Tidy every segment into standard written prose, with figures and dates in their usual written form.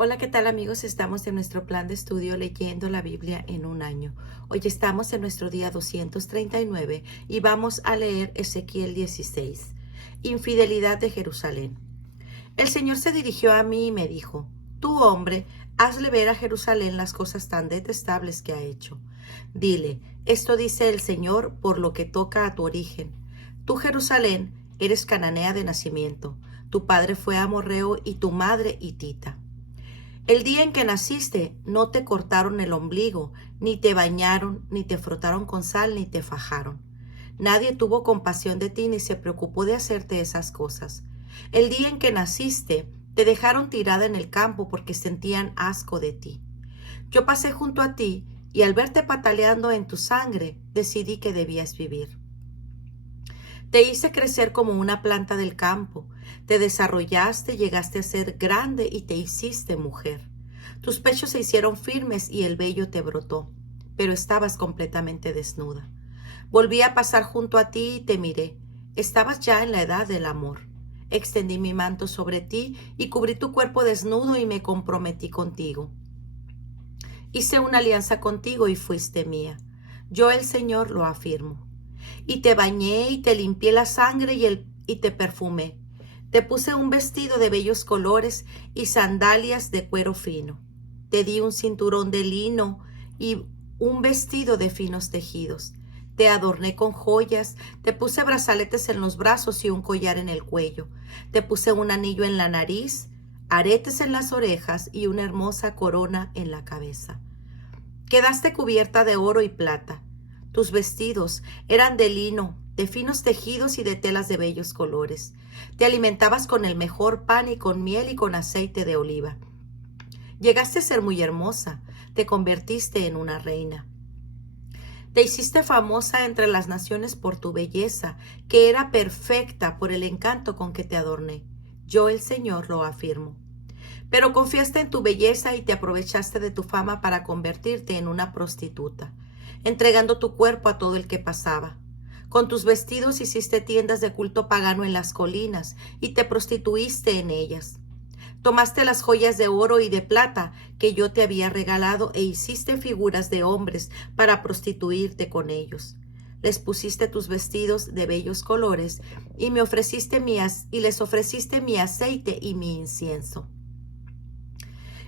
Hola, ¿qué tal amigos? Estamos en nuestro plan de estudio leyendo la Biblia en un año. Hoy estamos en nuestro día 239 y vamos a leer Ezequiel 16. Infidelidad de Jerusalén. El Señor se dirigió a mí y me dijo: Tú, hombre, hazle ver a Jerusalén las cosas tan detestables que ha hecho. Dile: esto dice el Señor por lo que toca a tu origen. Tú, Jerusalén, eres cananea de nacimiento. Tu padre fue amorreo y tu madre hitita. El día en que naciste no te cortaron el ombligo, ni te bañaron, ni te frotaron con sal, ni te fajaron. Nadie tuvo compasión de ti, ni se preocupó de hacerte esas cosas. El día en que naciste, te dejaron tirada en el campo porque sentían asco de ti. Yo pasé junto a ti, y al verte pataleando en tu sangre, decidí que debías vivir. Te hice crecer como una planta del campo, te desarrollaste, llegaste a ser grande y te hiciste mujer. Tus pechos se hicieron firmes y el vello te brotó, pero estabas completamente desnuda. Volví a pasar junto a ti y te miré. Estabas ya en la edad del amor. Extendí mi manto sobre ti y cubrí tu cuerpo desnudo y me comprometí contigo. Hice una alianza contigo y fuiste mía. Yo, el Señor, lo afirmo. Y te bañé y te limpié la sangre y te perfumé. Te puse un vestido de bellos colores y sandalias de cuero fino. Te di un cinturón de lino y un vestido de finos tejidos. Te adorné con joyas, te puse brazaletes en los brazos y un collar en el cuello. Te puse un anillo en la nariz, aretes en las orejas y una hermosa corona en la cabeza. Quedaste cubierta de oro y plata. Tus vestidos eran de lino, de finos tejidos y de telas de bellos colores. Te alimentabas con el mejor pan y con miel y con aceite de oliva. Llegaste a ser muy hermosa, te convertiste en una reina. Te hiciste famosa entre las naciones por tu belleza, que era perfecta por el encanto con que te adorné. Yo, el Señor, lo afirmo. Pero confiaste en tu belleza y te aprovechaste de tu fama para convertirte en una prostituta, entregando tu cuerpo a todo el que pasaba. Con tus vestidos hiciste tiendas de culto pagano en las colinas y te prostituiste en ellas. Tomaste las joyas de oro y de plata que yo te había regalado e hiciste figuras de hombres para prostituirte con ellos. Les pusiste tus vestidos de bellos colores y les ofreciste mi aceite y mi incienso.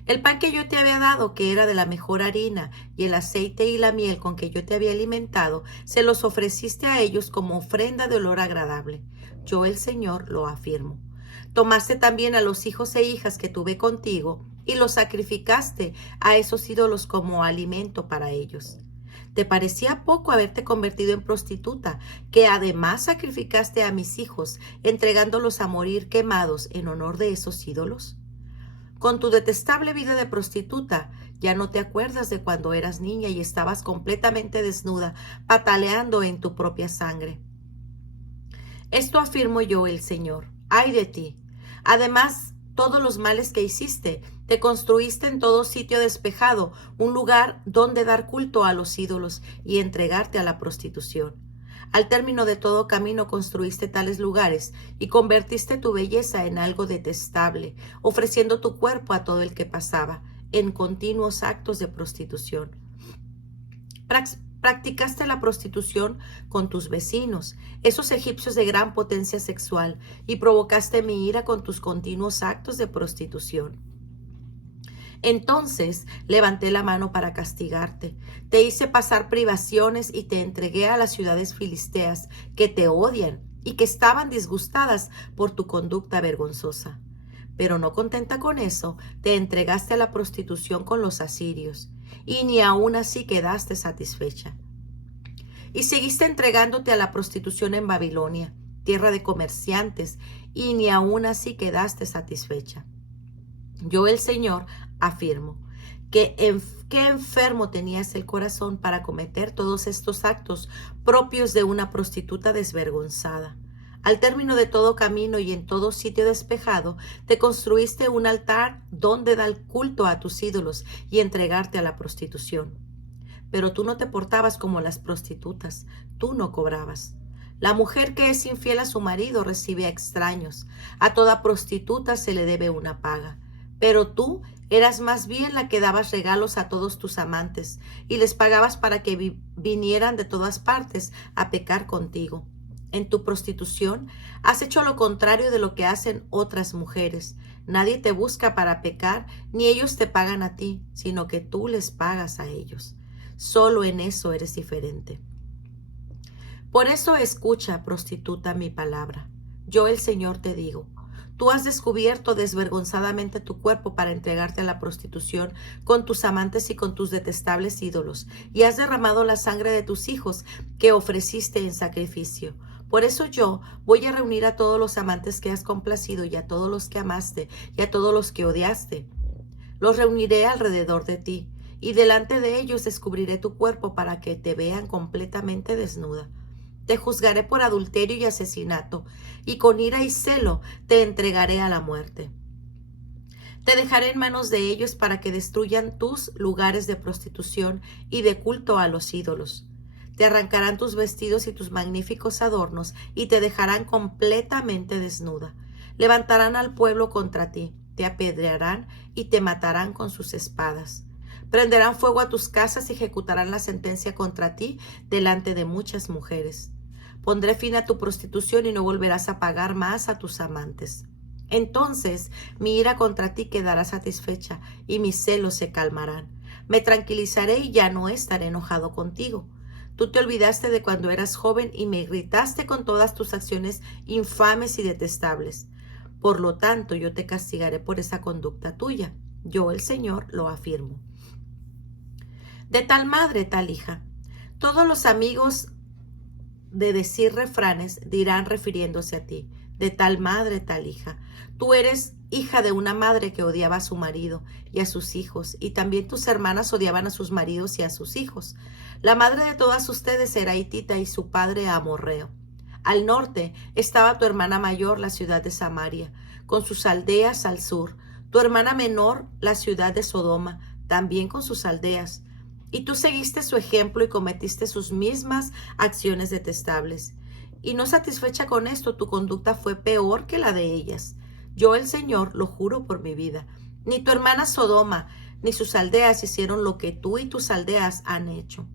El pan que yo te había dado, que era de la mejor harina, y el aceite y la miel con que yo te había alimentado, se los ofreciste a ellos como ofrenda de olor agradable. Yo, el Señor, lo afirmo. Tomaste también a los hijos e hijas que tuve contigo y los sacrificaste a esos ídolos como alimento para ellos. ¿Te parecía poco haberte convertido en prostituta, que además sacrificaste a mis hijos, entregándolos a morir quemados en honor de esos ídolos? Con tu detestable vida de prostituta, ya no te acuerdas de cuando eras niña y estabas completamente desnuda, pataleando en tu propia sangre. Esto afirmo yo, el Señor. ¡Ay de ti! Además, todos los males que hiciste, te construiste en todo sitio despejado, un lugar donde dar culto a los ídolos y entregarte a la prostitución. Al término de todo camino construiste tales lugares y convertiste tu belleza en algo detestable, ofreciendo tu cuerpo a todo el que pasaba, en continuos actos de prostitución. Practicaste la prostitución con tus vecinos, esos egipcios de gran potencia sexual, y provocaste mi ira con tus continuos actos de prostitución. Entonces levanté la mano para castigarte. Te hice pasar privaciones y te entregué a las ciudades filisteas que te odian y que estaban disgustadas por tu conducta vergonzosa. Pero no contenta con eso, te entregaste a la prostitución con los asirios, y ni aun así quedaste satisfecha. Y seguiste entregándote a la prostitución en Babilonia, tierra de comerciantes, y ni aun así quedaste satisfecha. Yo, el Señor, afirmo que qué enfermo tenías el corazón para cometer todos estos actos propios de una prostituta desvergonzada. Al término de todo camino y en todo sitio despejado, te construiste un altar donde dar culto a tus ídolos y entregarte a la prostitución. Pero tú no te portabas como las prostitutas, tú no cobrabas. La mujer que es infiel a su marido recibe a extraños. A toda prostituta se le debe una paga. Pero tú eras más bien la que dabas regalos a todos tus amantes y les pagabas para que vinieran de todas partes a pecar contigo. En tu prostitución has hecho lo contrario de lo que hacen otras mujeres. Nadie te busca para pecar, ni ellos te pagan a ti, sino que tú les pagas a ellos. Solo en eso eres diferente. Por eso escucha, prostituta, mi palabra. Yo, el Señor, te digo, tú has descubierto desvergonzadamente tu cuerpo para entregarte a la prostitución con tus amantes y con tus detestables ídolos, y has derramado la sangre de tus hijos que ofreciste en sacrificio. Por eso yo voy a reunir a todos los amantes que has complacido y a todos los que amaste y a todos los que odiaste. Los reuniré alrededor de ti, y delante de ellos descubriré tu cuerpo para que te vean completamente desnuda. Te juzgaré por adulterio y asesinato, y con ira y celo te entregaré a la muerte. Te dejaré en manos de ellos para que destruyan tus lugares de prostitución y de culto a los ídolos. Te arrancarán tus vestidos y tus magníficos adornos, y te dejarán completamente desnuda. Levantarán al pueblo contra ti, te apedrearán y te matarán con sus espadas. Prenderán fuego a tus casas y ejecutarán la sentencia contra ti delante de muchas mujeres. Pondré fin a tu prostitución y no volverás a pagar más a tus amantes. Entonces mi ira contra ti quedará satisfecha y mis celos se calmarán. Me tranquilizaré y ya no estaré enojado contigo. Tú te olvidaste de cuando eras joven y me irritaste con todas tus acciones infames y detestables. Por lo tanto, yo te castigaré por esa conducta tuya. Yo, el Señor, lo afirmo. De tal madre, tal hija. Todos los amigos de decir refranes dirán refiriéndose a ti. De tal madre, tal hija. Tú eres hija de una madre que odiaba a su marido y a sus hijos, y también tus hermanas odiaban a sus maridos y a sus hijos. La madre de todas ustedes era hitita y su padre amorreo. Al norte estaba tu hermana mayor, la ciudad de Samaria, con sus aldeas al sur. Tu hermana menor, la ciudad de Sodoma, también con sus aldeas. Y tú seguiste su ejemplo y cometiste sus mismas acciones detestables. Y no satisfecha con esto, tu conducta fue peor que la de ellas. Yo, el Señor, lo juro por mi vida. Ni tu hermana Sodoma, ni sus aldeas hicieron lo que tú y tus aldeas han hecho.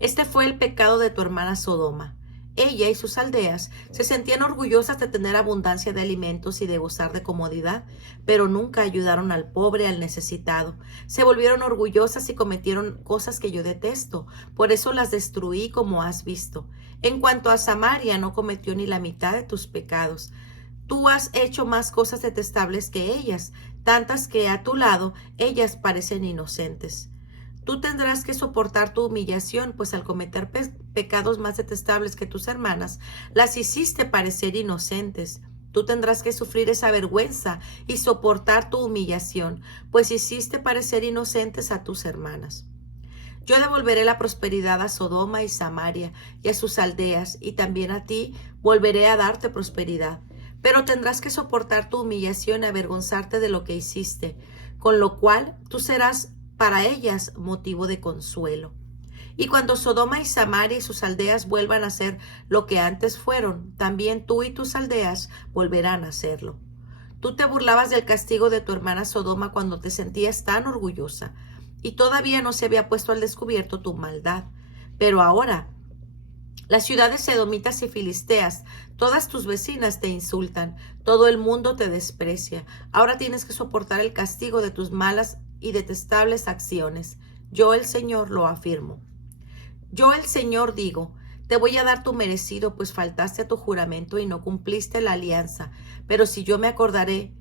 Este fue el pecado de tu hermana Sodoma. Ella y sus aldeas se sentían orgullosas de tener abundancia de alimentos y de gozar de comodidad, pero nunca ayudaron al pobre, al necesitado. Se volvieron orgullosas y cometieron cosas que yo detesto. Por eso las destruí, como has visto. En cuanto a Samaria, no cometió ni la mitad de tus pecados. Tú has hecho más cosas detestables que ellas, tantas que a tu lado ellas parecen inocentes. Tú tendrás que soportar tu humillación, pues al cometer pecados más detestables que tus hermanas, las hiciste parecer inocentes. Tú tendrás que sufrir esa vergüenza y soportar tu humillación, pues hiciste parecer inocentes a tus hermanas. Yo devolveré la prosperidad a Sodoma y Samaria y a sus aldeas, y también a ti volveré a darte prosperidad. Pero tendrás que soportar tu humillación y avergonzarte de lo que hiciste, con lo cual tú serás para ellas motivo de consuelo. Y cuando Sodoma y Samaria y sus aldeas vuelvan a ser lo que antes fueron, también tú y tus aldeas volverán a serlo. Tú te burlabas del castigo de tu hermana Sodoma cuando te sentías tan orgullosa, y todavía no se había puesto al descubierto tu maldad. Pero ahora, las ciudades edomitas y filisteas, todas tus vecinas te insultan, todo el mundo te desprecia. Ahora tienes que soportar el castigo de tus malas y detestables acciones. Yo, el Señor, lo afirmo. Yo, el Señor, digo, te voy a dar tu merecido, pues faltaste a tu juramento y no cumpliste la alianza. Pero si yo me acordaré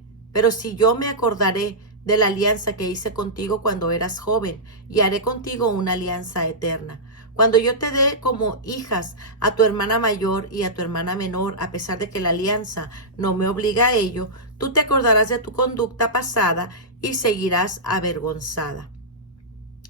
de la alianza que hice contigo cuando eras joven, y haré contigo una alianza eterna. Cuando yo te dé como hijas a tu hermana mayor y a tu hermana menor, a pesar de que la alianza no me obliga a ello, tú te acordarás de tu conducta pasada y seguirás avergonzada.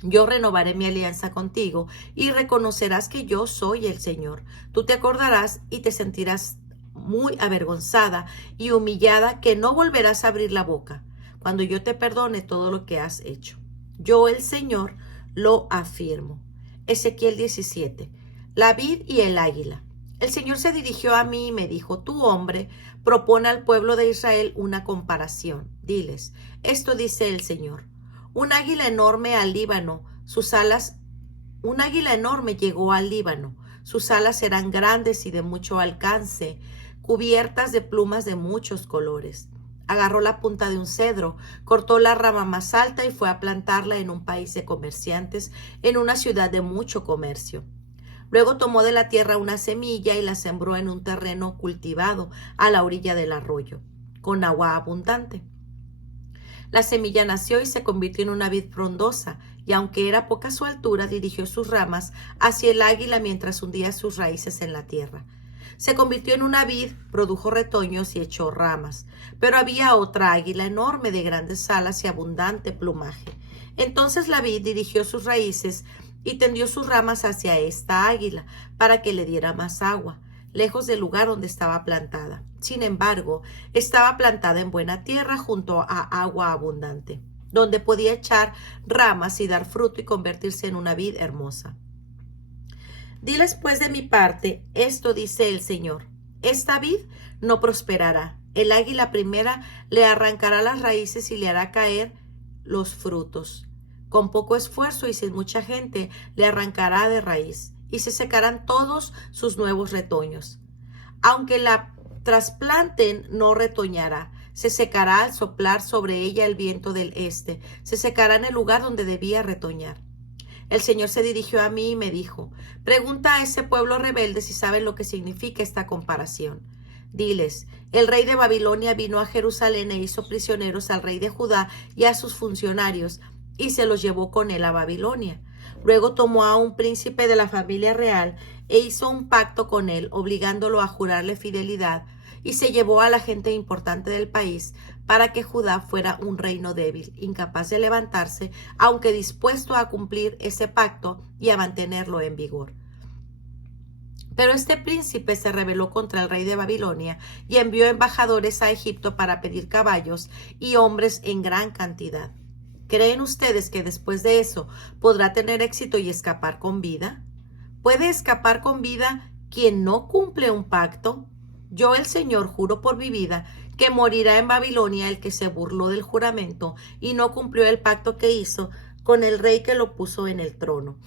Yo renovaré mi alianza contigo y reconocerás que yo soy el Señor. Tú te acordarás y te sentirás muy avergonzada y humillada, que no volverás a abrir la boca cuando yo te perdone todo lo que has hecho. Yo, el Señor, lo afirmo. Ezequiel 17. La vid y el águila. El Señor se dirigió a mí y me dijo: tú, hombre, propone al pueblo de Israel una comparación. Diles, esto dice el Señor: un águila enorme al Líbano, sus alas, un águila enorme llegó al Líbano, sus alas eran grandes y de mucho alcance, cubiertas de plumas de muchos colores. Agarró la punta de un cedro, cortó la rama más alta y fue a plantarla en un país de comerciantes, en una ciudad de mucho comercio. Luego tomó de la tierra una semilla y la sembró en un terreno cultivado a la orilla del arroyo, con agua abundante. La semilla nació y se convirtió en una vid frondosa, y aunque era poca su altura, dirigió sus ramas hacia el águila mientras hundía sus raíces en la tierra. Se convirtió en una vid, produjo retoños y echó ramas, pero había otra águila enorme de grandes alas y abundante plumaje. Entonces la vid dirigió sus raíces y tendió sus ramas hacia esta águila para que le diera más agua, lejos del lugar donde estaba plantada. Sin embargo, estaba plantada en buena tierra junto a agua abundante, donde podía echar ramas y dar fruto y convertirse en una vid hermosa. Diles pues de mi parte, esto dice el Señor: esta vid no prosperará. El águila primera le arrancará las raíces y le hará caer los frutos. Con poco esfuerzo y sin mucha gente le arrancará de raíz, y se secarán todos sus nuevos retoños. Aunque la trasplanten, no retoñará. Se secará al soplar sobre ella el viento del este. Se secará en el lugar donde debía retoñar. El Señor se dirigió a mí y me dijo: pregunta a ese pueblo rebelde si saben lo que significa esta comparación. Diles: el rey de Babilonia vino a Jerusalén e hizo prisioneros al rey de Judá y a sus funcionarios, y se los llevó con él a Babilonia. Luego tomó a un príncipe de la familia real e hizo un pacto con él, obligándolo a jurarle fidelidad, y se llevó a la gente importante del país para que Judá fuera un reino débil, incapaz de levantarse, aunque dispuesto a cumplir ese pacto y a mantenerlo en vigor. Pero este príncipe se rebeló contra el rey de Babilonia y envió embajadores a Egipto para pedir caballos y hombres en gran cantidad. ¿Creen ustedes que después de eso podrá tener éxito y escapar con vida? ¿Puede escapar con vida quien no cumple un pacto? Yo, el Señor, juro por mi vida que morirá en Babilonia el que se burló del juramento y no cumplió el pacto que hizo con el rey que lo puso en el trono.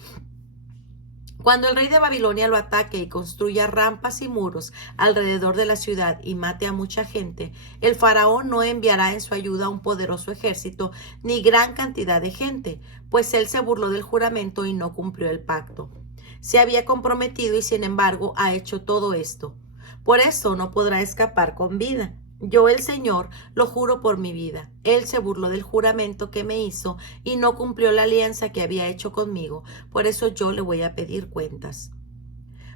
Cuando el rey de Babilonia lo ataque y construya rampas y muros alrededor de la ciudad y mate a mucha gente, el faraón no enviará en su ayuda un poderoso ejército ni gran cantidad de gente, pues él se burló del juramento y no cumplió el pacto. Se había comprometido y sin embargo ha hecho todo esto. Por eso no podrá escapar con vida. Yo, el Señor, lo juro por mi vida. Él se burló del juramento que me hizo y no cumplió la alianza que había hecho conmigo. Por eso yo le voy a pedir cuentas.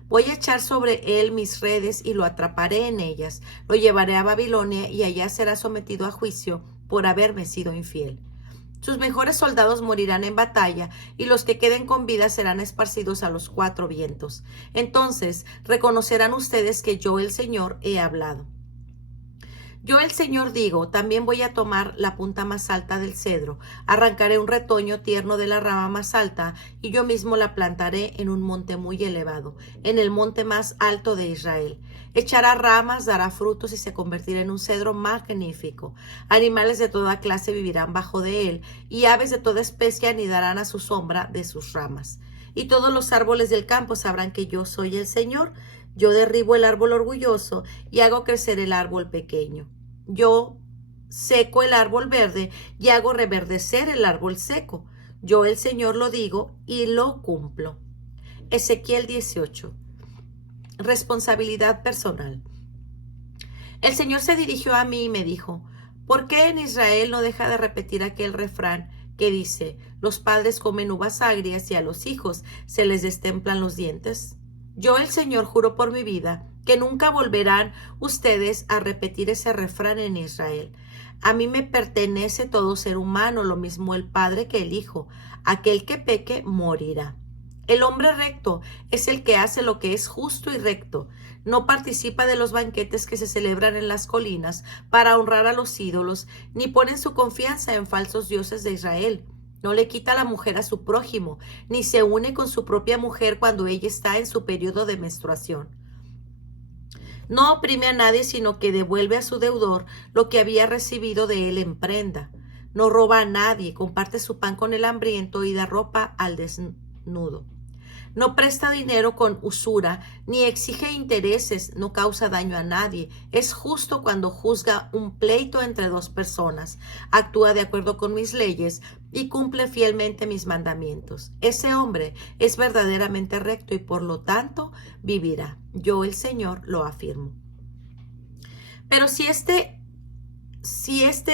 Voy a echar sobre él mis redes y lo atraparé en ellas. Lo llevaré a Babilonia y allá será sometido a juicio por haberme sido infiel. Sus mejores soldados morirán en batalla y los que queden con vida serán esparcidos a los 4 vientos. Entonces reconocerán ustedes que yo, el Señor, he hablado. Yo, el Señor, digo: también voy a tomar la punta más alta del cedro, arrancaré un retoño tierno de la rama más alta y yo mismo la plantaré en un monte muy elevado, en el monte más alto de Israel. Echará ramas, dará frutos y se convertirá en un cedro magnífico. Animales de toda clase vivirán bajo de él y aves de toda especie anidarán a su sombra de sus ramas. Y todos los árboles del campo sabrán que yo soy el Señor. Yo derribo el árbol orgulloso y hago crecer el árbol pequeño. Yo seco el árbol verde y hago reverdecer el árbol seco. Yo, el Señor, lo digo y lo cumplo. Ezequiel 18. Responsabilidad personal. El Señor se dirigió a mí y me dijo: ¿por qué en Israel no deja de repetir aquel refrán que dice: los padres comen uvas agrias y a los hijos se les destemplan los dientes? Yo, el Señor, juro por mi vida que nunca volverán ustedes a repetir ese refrán en Israel. A mí me pertenece todo ser humano, lo mismo el Padre que el Hijo. Aquel que peque morirá. El hombre recto es el que hace lo que es justo y recto. No participa de los banquetes que se celebran en las colinas para honrar a los ídolos, ni pone su confianza en falsos dioses de Israel. No le quita la mujer a su prójimo, ni se une con su propia mujer cuando ella está en su periodo de menstruación. No oprime a nadie, sino que devuelve a su deudor lo que había recibido de él en prenda. No roba a nadie, comparte su pan con el hambriento y da ropa al desnudo. No presta dinero con usura, ni exige intereses, no causa daño a nadie. Es justo cuando juzga un pleito entre dos personas. Actúa de acuerdo con mis leyes y cumple fielmente mis mandamientos. Ese hombre es verdaderamente recto y por lo tanto vivirá. Yo, el Señor, lo afirmo. Pero si este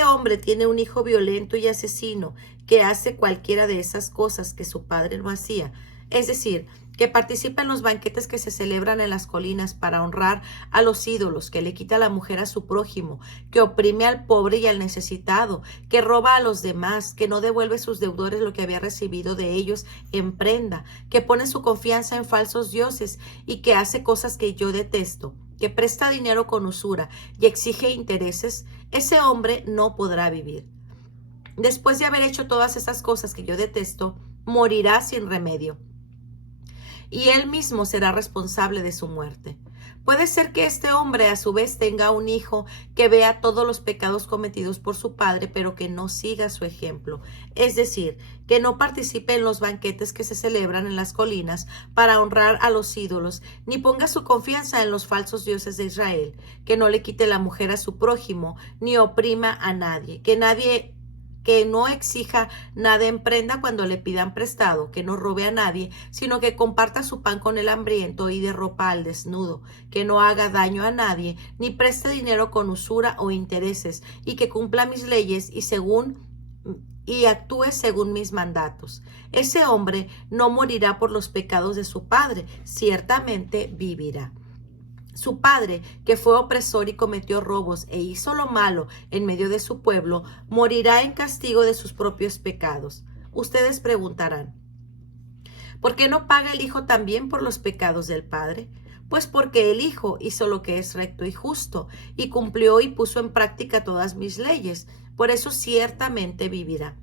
hombre tiene un hijo violento y asesino que hace cualquiera de esas cosas que su padre no hacía, es decir, que participa en los banquetes que se celebran en las colinas para honrar a los ídolos, que le quita la mujer a su prójimo, que oprime al pobre y al necesitado, que roba a los demás, que no devuelve a sus deudores lo que había recibido de ellos en prenda, que pone su confianza en falsos dioses y que hace cosas que yo detesto, que presta dinero con usura y exige intereses, ese hombre no podrá vivir. Después de haber hecho todas esas cosas que yo detesto, morirá sin remedio, y él mismo será responsable de su muerte. Puede ser que este hombre a su vez tenga un hijo que vea todos los pecados cometidos por su padre, pero que no siga su ejemplo. Es decir, que no participe en los banquetes que se celebran en las colinas para honrar a los ídolos, ni ponga su confianza en los falsos dioses de Israel, que no le quite la mujer a su prójimo, ni oprima a nadie, que no exija nada en prenda cuando le pidan prestado, que no robe a nadie, sino que comparta su pan con el hambriento y dé ropa al desnudo, que no haga daño a nadie, ni preste dinero con usura o intereses, y que cumpla mis leyes y actúe según mis mandatos. Ese hombre no morirá por los pecados de su padre, ciertamente vivirá. Su padre, que fue opresor y cometió robos e hizo lo malo en medio de su pueblo, morirá en castigo de sus propios pecados. Ustedes preguntarán, ¿por qué no paga el Hijo también por los pecados del Padre? Pues porque el Hijo hizo lo que es recto y justo, y cumplió y puso en práctica todas mis leyes. Por eso ciertamente vivirá.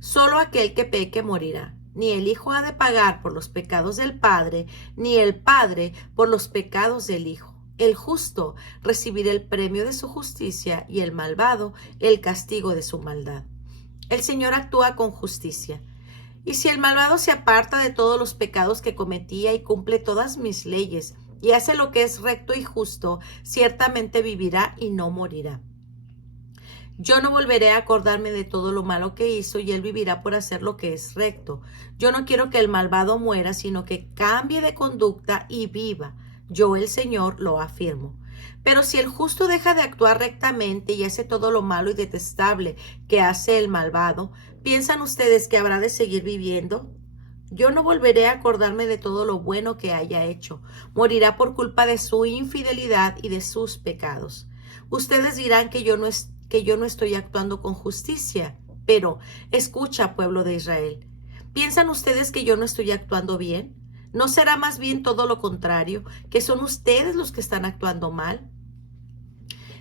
Solo aquel que peque morirá. Ni el Hijo ha de pagar por los pecados del Padre, ni el Padre por los pecados del Hijo. El justo recibirá el premio de su justicia y el malvado el castigo de su maldad. El Señor actúa con justicia. Y si el malvado se aparta de todos los pecados que cometía y cumple todas mis leyes y hace lo que es recto y justo, ciertamente vivirá y no morirá. Yo no volveré a acordarme de todo lo malo que hizo y él vivirá por hacer lo que es recto. Yo no quiero que el malvado muera, sino que cambie de conducta y viva. Yo, el Señor, lo afirmo. Pero si el justo deja de actuar rectamente y hace todo lo malo y detestable que hace el malvado, ¿piensan ustedes que habrá de seguir viviendo? Yo no volveré a acordarme de todo lo bueno que haya hecho. Morirá por culpa de su infidelidad y de sus pecados. Ustedes dirán que yo no estoy actuando con justicia. Pero, escucha, pueblo de Israel, ¿piensan ustedes que yo no estoy actuando bien? ¿No será más bien todo lo contrario, que son ustedes los que están actuando mal?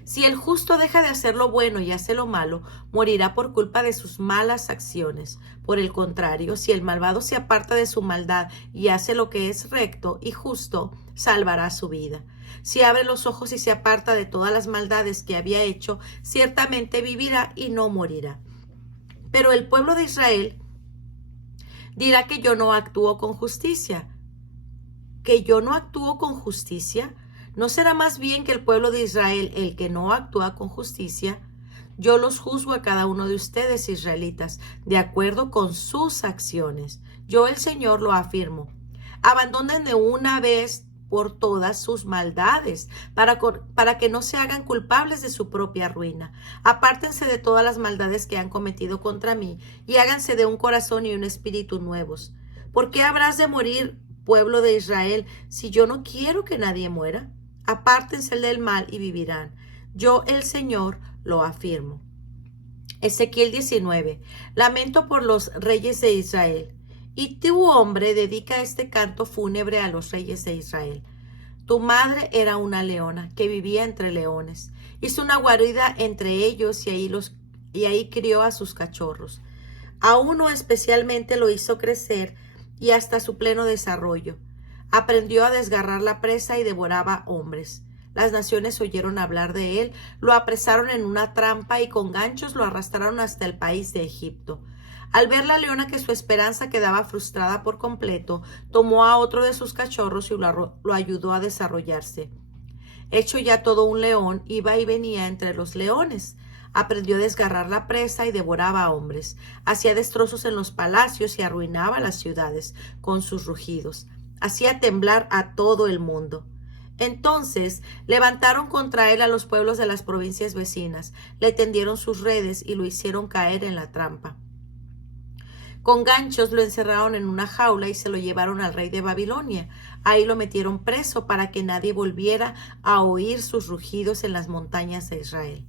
Si el justo deja de hacer lo bueno y hace lo malo, morirá por culpa de sus malas acciones. Por el contrario, si el malvado se aparta de su maldad y hace lo que es recto y justo, salvará su vida. Si abre los ojos y se aparta de todas las maldades que había hecho, ciertamente vivirá y no morirá. Pero el pueblo de Israel dirá que yo no actúo con justicia. ¿Que yo no actúo con justicia? ¿No será más bien que el pueblo de Israel el que no actúa con justicia? Yo los juzgo a cada uno de ustedes, israelitas, de acuerdo con sus acciones. Yo, el Señor, lo afirmo. Abandonen de una vez por todas sus maldades, para que no se hagan culpables de su propia ruina. Apártense de todas las maldades que han cometido contra mí y háganse de un corazón y un espíritu nuevos. ¿Por qué habrás de morir, pueblo de Israel, si yo no quiero que nadie muera? Apártense del mal y vivirán. Yo, el Señor, lo afirmo. Ezequiel 19. Lamento por los reyes de Israel. Y tú, hombre, dedica este canto fúnebre a los reyes de Israel. Tu madre era una leona que vivía entre leones. Hizo una guarida entre ellos y ahí crió a sus cachorros. A uno especialmente lo hizo crecer y hasta su pleno desarrollo. Aprendió a desgarrar la presa y devoraba hombres. Las naciones oyeron hablar de él, lo apresaron en una trampa y con ganchos lo arrastraron hasta el país de Egipto. Al ver la leona que su esperanza quedaba frustrada por completo, tomó a otro de sus cachorros y lo ayudó a desarrollarse. Hecho ya todo un león, iba y venía entre los leones. Aprendió a desgarrar la presa y devoraba a hombres. Hacía destrozos en los palacios y arruinaba las ciudades con sus rugidos. Hacía temblar a todo el mundo. Entonces levantaron contra él a los pueblos de las provincias vecinas, le tendieron sus redes y lo hicieron caer en la trampa. Con ganchos lo encerraron en una jaula y se lo llevaron al rey de Babilonia. Ahí lo metieron preso para que nadie volviera a oír sus rugidos en las montañas de Israel.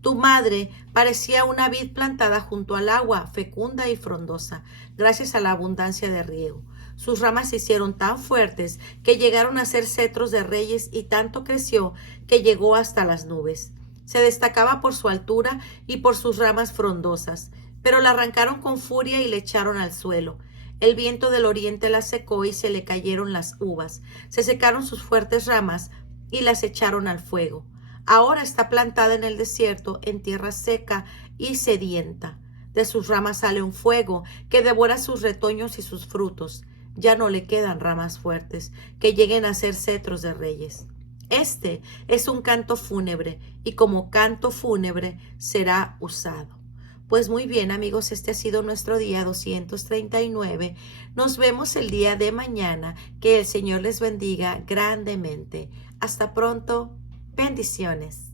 Tu madre parecía una vid plantada junto al agua, fecunda y frondosa, gracias a la abundancia de riego. Sus ramas se hicieron tan fuertes que llegaron a ser cetros de reyes y tanto creció que llegó hasta las nubes. Se destacaba por su altura y por sus ramas frondosas, pero la arrancaron con furia y le echaron al suelo. El viento del oriente la secó y se le cayeron las uvas. Se secaron sus fuertes ramas y las echaron al fuego. Ahora está plantada en el desierto, en tierra seca y sedienta. De sus ramas sale un fuego que devora sus retoños y sus frutos. Ya no le quedan ramas fuertes que lleguen a ser cetros de reyes. Este es un canto fúnebre y como canto fúnebre será usado. Pues muy bien, amigos, este ha sido nuestro día 239. Nos vemos el día de mañana. Que el Señor les bendiga grandemente. Hasta pronto. Bendiciones.